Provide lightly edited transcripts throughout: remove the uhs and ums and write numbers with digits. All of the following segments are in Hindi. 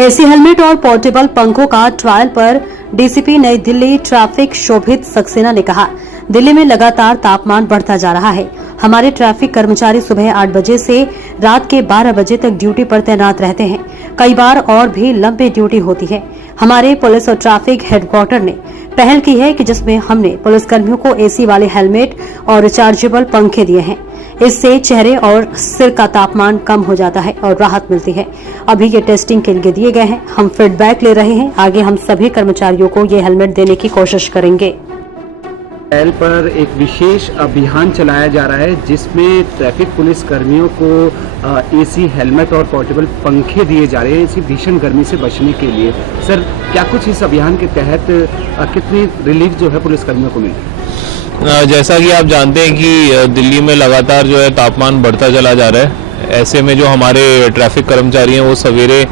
एसी हेलमेट और पोर्टेबल पंखों का ट्रायल पर डीसीपी नई दिल्ली ट्रैफिक शोभित सक्सेना ने कहा, दिल्ली में लगातार तापमान बढ़ता जा रहा है। हमारे ट्रैफिक कर्मचारी सुबह 8 बजे से रात के 12 बजे तक ड्यूटी पर तैनात रहते हैं। कई बार और भी लंबी ड्यूटी होती है। हमारे पुलिस और ट्रैफिक हेडक्वार्टर ने पहल की है कि जिसमें हमने पुलिसकर्मियों को एसी वाले हेलमेट और रिचार्जेबल पंखे दिए हैं। इससे चेहरे और सिर का तापमान कम हो जाता है और राहत मिलती है। अभी ये टेस्टिंग के लिए दिए गए हैं। हम फीडबैक ले रहे हैं। आगे हम सभी कर्मचारियों को ये हेलमेट देने की कोशिश करेंगे। पहल पर एक विशेष अभियान चलाया जा रहा है जिसमें ट्रैफिक पुलिस कर्मियों को एसी हेलमेट और पोर्टेबल पंखे दिए जा रहे हैं इसी भीषण गर्मी से बचने के लिए। सर, क्या कुछ इस अभियान के तहत कितनी रिलीफ जो है पुलिस कर्मियों को मिली? जैसा कि आप जानते हैं कि दिल्ली में लगातार जो है तापमान बढ़ता चला जा रहा है। ऐसे में जो हमारे ट्रैफिक कर्मचारी हैं वो सवेरे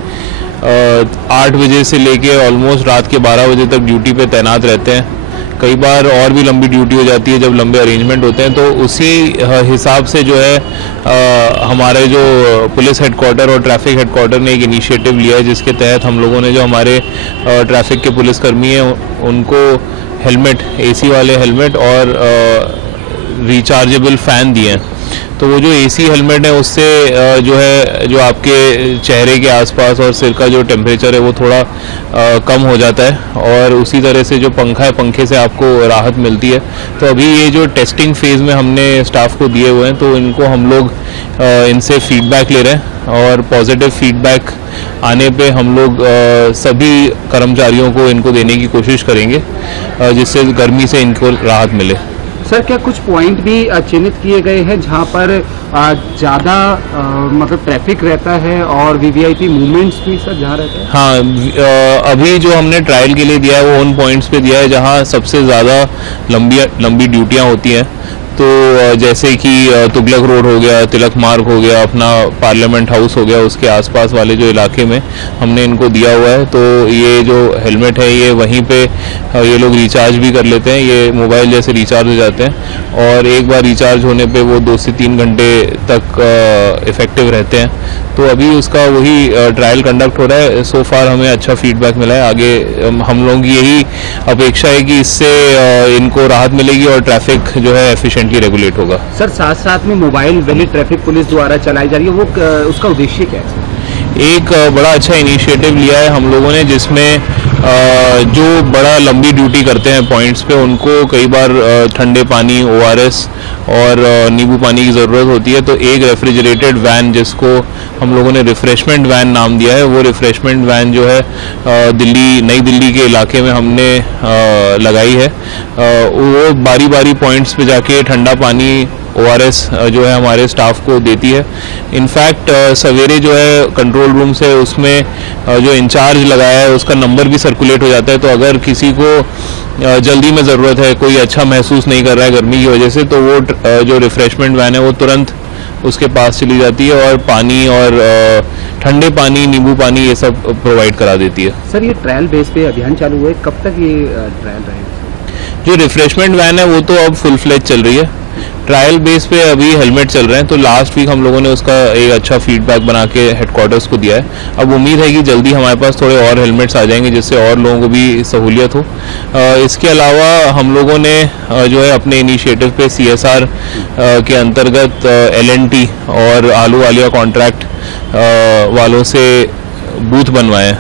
8 बजे से लेके ऑलमोस्ट रात के 12 बजे तक ड्यूटी पे तैनात रहते हैं। कई बार और भी लंबी ड्यूटी हो जाती है जब लंबे अरेंजमेंट होते हैं, तो उसी हिसाब से जो है हमारे जो पुलिस हेडक्वार्टर और ट्रैफिक हेडक्वार्टर ने एक इनिशिएटिव लिया है जिसके तहत हम लोगों ने जो हमारे ट्रैफिक के पुलिसकर्मी हैं उनको हेलमेट, एसी वाले हेलमेट और रिचार्जेबल फ़ैन दिए हैं। तो वो जो एसी हेलमेट है उससे जो है जो आपके चेहरे के आसपास और सिर का जो टेम्परेचर है वो थोड़ा कम हो जाता है, और उसी तरह से जो पंखा है, पंखे से आपको राहत मिलती है। तो अभी ये जो टेस्टिंग फेज़ में हमने स्टाफ को दिए हुए हैं, तो इनको हम लोग इनसे फीडबैक ले रहे हैं और पॉजिटिव फीडबैक आने पे हम लोग सभी कर्मचारियों को इनको देने की कोशिश करेंगे जिससे गर्मी से इनको राहत मिले। सर, क्या कुछ पॉइंट भी चिन्हित किए गए हैं जहां पर ज़्यादा मतलब ट्रैफिक रहता है और वीवीआईपी मूवमेंट्स भी सर जहाँ रहते हैं? हाँ, अभी जो हमने ट्रायल के लिए दिया है वो उन पॉइंट्स पे दिया है जहाँ सबसे ज़्यादा लंबी ड्यूटियाँ होती हैं। तो जैसे कि तुगलक रोड हो गया, तिलक मार्ग हो गया, अपना पार्लियामेंट हाउस हो गया, उसके आसपास वाले जो इलाके में हमने इनको दिया हुआ है। तो ये जो हेलमेट है ये वहीं पे ये लोग रिचार्ज भी कर लेते हैं। ये मोबाइल जैसे रिचार्ज हो जाते हैं और एक बार रिचार्ज होने पे वो 2 से 3 घंटे तक इफ़ेक्टिव रहते हैं। तो अभी उसका वही ट्रायल कंडक्ट हो रहा है। सो फार हमें अच्छा फीडबैक मिला है। आगे हम लोगों की यही अपेक्षा है कि इससे इनको राहत मिलेगी और ट्रैफिक जो है एफिशिएंटली रेगुलेट होगा। सर, साथ साथ में मोबाइल वैली ट्रैफिक पुलिस द्वारा चलाई जा रही है, वो उसका उद्देश्य क्या है? एक बड़ा अच्छा इनिशिएटिव लिया है हम लोगों ने जिसमें जो बड़ा लंबी ड्यूटी करते हैं पॉइंट्स पे उनको कई बार ठंडे पानी, ORS और नींबू पानी की ज़रूरत होती है। तो एक रेफ्रिजरेटेड वैन जिसको हम लोगों ने रिफ़्रेशमेंट वैन नाम दिया है, वो रिफ़्रेशमेंट वैन जो है नई दिल्ली के इलाके में हमने लगाई है। वो बारी बारी पॉइंट्स पे जाके ठंडा पानी, ORS जो है हमारे स्टाफ को देती है। इनफैक्ट सवेरे जो है कंट्रोल रूम से उसमें जो इंचार्ज लगाया है उसका नंबर भी सर्कुलेट हो जाता है। तो अगर किसी को जल्दी में ज़रूरत है, कोई अच्छा महसूस नहीं कर रहा है गर्मी की वजह से, तो वो जो रिफ़्रेशमेंट वैन है वो तुरंत उसके पास चली जाती है और पानी और ठंडे पानी, नींबू पानी ये सब प्रोवाइड करा देती है। सर, ये ट्रायल बेस पे अभियान चालू हुआ है, कब तक ये ट्रायल रहेगा? जो रिफ़्रेशमेंट वैन है वो तो अब फुल फ्लेज चल रही है। ट्रायल बेस पे अभी हेलमेट चल रहे हैं। तो लास्ट वीक हम लोगों ने उसका एक अच्छा फीडबैक बना के हेडक्वार्टर्स को दिया है। अब उम्मीद है कि जल्दी हमारे पास थोड़े और हेलमेट्स आ जाएंगे जिससे और लोगों को भी सहूलियत हो। इसके अलावा हम लोगों ने जो है अपने इनिशिएटिव पे CSR के अंतर्गत LNT और आलू वालिया कॉन्ट्रैक्ट वालों से बूथ बनवाए।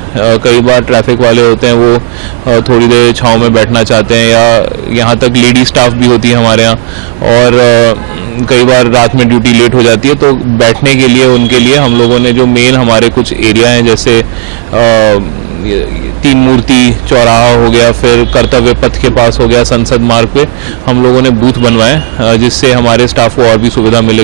कई बार ट्रैफिक वाले होते हैं वो थोड़ी देर छांव में बैठना चाहते हैं, या यहाँ तक लेडी स्टाफ भी होती है हमारे यहाँ, और कई बार रात में ड्यूटी लेट हो जाती है। तो बैठने के लिए उनके लिए हम लोगों ने जो मेन हमारे कुछ एरिया हैं जैसे 3 मूर्ति चौराहा हो गया, फिर कर्तव्य पथ के पास हो गया, संसद मार्ग पे हम लोगों ने बूथ बनवाए जिससे हमारे स्टाफ को और भी सुविधा मिले।